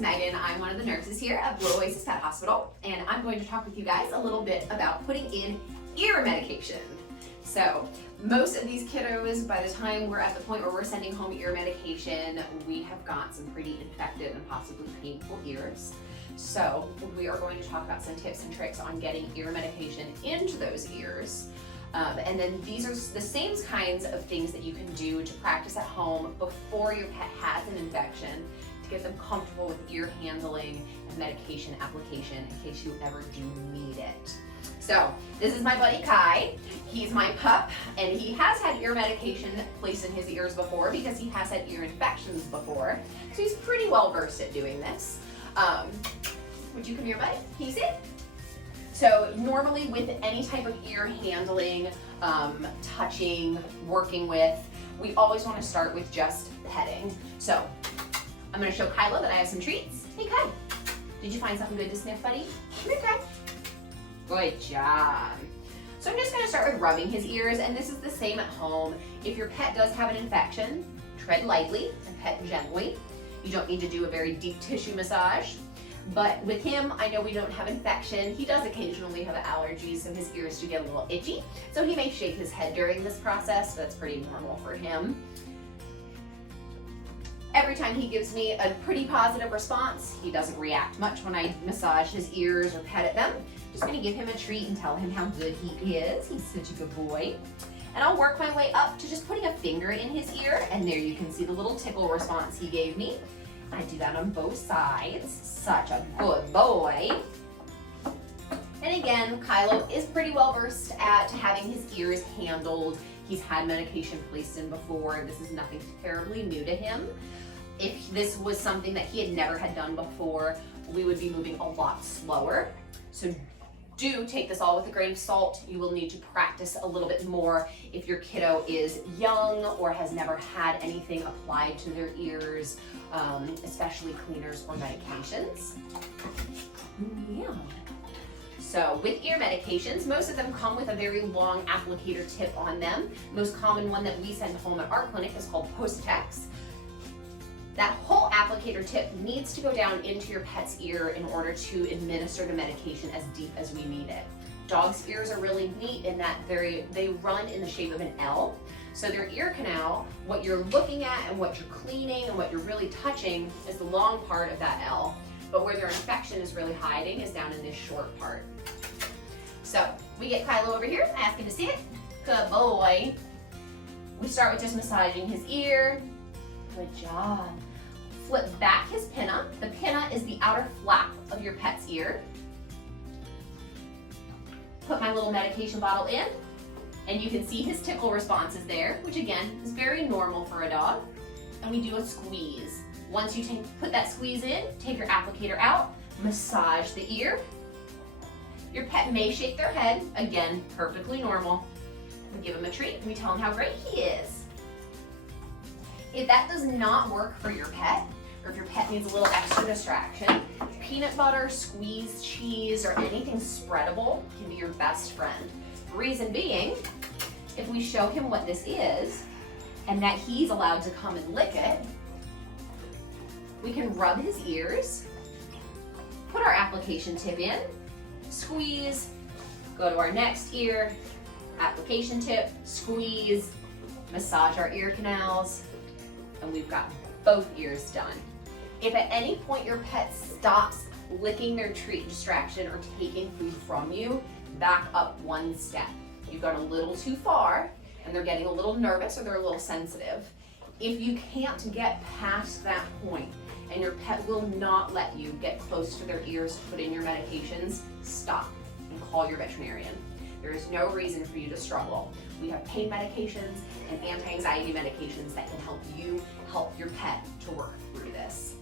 name's Megan. I'm one of the nurses here at Oasis Pet Hospital, and I'm going to talk with you guys a little bit about putting in ear medication. So most of these kiddos, by the time we're at the point where we're sending home ear medication, we have got some pretty infected and possibly painful ears. So we are going to talk about some tips and tricks on getting ear medication into those ears. And then these are the same kinds of things that you can do to practice at home before your pet has an infection to get them comfortable with ear handling and medication application in case you ever do need it. So this is my buddy Kai. He's my pup, and he has had ear medication placed in his ears before because he has had ear infections before. So he's pretty well versed at doing this. Would you come here, buddy? Can you sit? So normally with any type of ear handling, touching, working with, we always want to start with just petting. So I'm going to show Kylo that I have some treats. Hey Kai, did you find something good to sniff, buddy? Come here, Kai. Good job. So I'm just going to start with rubbing his ears, and this is the same at home. If your pet does have an infection, tread lightly and pet gently. You don't need to do a very deep tissue massage. But with him, I know we don't have infection. He does occasionally have allergies, so his ears do get a little itchy. So he may shake his head during this process. That's pretty normal for him. Every time he gives me a pretty positive response, he doesn't react much when I massage his ears or pet at them. Just gonna give him a treat and tell him how good he is. He's such a good boy. And I'll work my way up to just putting a finger in his ear, and there you can see the little tickle response he gave me. I do that on both sides. Such a good boy. And again, Kylo is pretty well versed at having his ears handled. He's had medication placed in before. This is nothing terribly new to him. If this was something that he had never had done before, we would be moving a lot slower. So do take this all with a grain of salt. You will need to practice a little bit more if your kiddo is young or has never had anything applied to their ears, especially cleaners or medications. Yeah. So with ear medications, most of them come with a very long applicator tip on them. Most common one that we send home at our clinic is called Post-Tex. That whole applicator tip needs to go down into your pet's ear in order to administer the medication as deep as we need it. Dogs' ears are really neat in that they run in the shape of an L. So their ear canal, what you're looking at and what you're cleaning and what you're really touching is the long part of that L. But where their infection is really hiding is down in this short part. So we get Kylo over here. I ask him to sit. Good boy. We start with just massaging his ear. Good job. Flip back his pinna. The pinna is the outer flap of your pet's ear. Put my little medication bottle in, and you can see his tickle responses there, which again is very normal for a dog. And we do a squeeze. Once you put that squeeze in, take your applicator out, massage the ear. Your pet may shake their head, again, perfectly normal. We give him a treat, and we tell him how great he is. If that does not work for your pet, or if your pet needs a little extra distraction, peanut butter, squeezed cheese, or anything spreadable can be your best friend. Reason being, if we show him what this is, and that he's allowed to come and lick it, we can rub his ears, put our application tip in, squeeze, go to our next ear, application tip, squeeze, massage our ear canals, and we've got both ears done. If at any point your pet stops licking their treat distraction or taking food from you, back up one step. You've gone a little too far and they're getting a little nervous or they're a little sensitive. If you can't get past that point and your pet will not let you get close to their ears to put in your medications, stop and call your veterinarian. There is no reason for you to struggle. We have pain medications and anti-anxiety medications that can help you help your pet to work through this.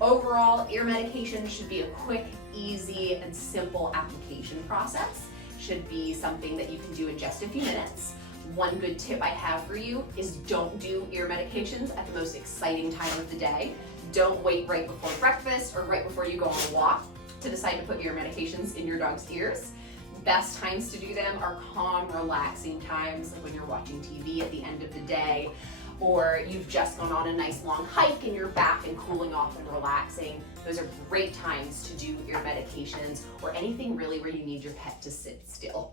Overall, ear medication should be a quick, easy, and simple application process. Should be something that you can do in just a few minutes. One good tip I have for you is don't do ear medications at the most exciting time of the day. Don't wait right before breakfast or right before you go on a walk to decide to put ear medications in your dog's ears. Best times to do them are calm, relaxing times, like when you're watching TV at the end of the day, or you've just gone on a nice long hike and you're back and cooling off and relaxing. Those are great times to do your medications or anything really where you need your pet to sit still.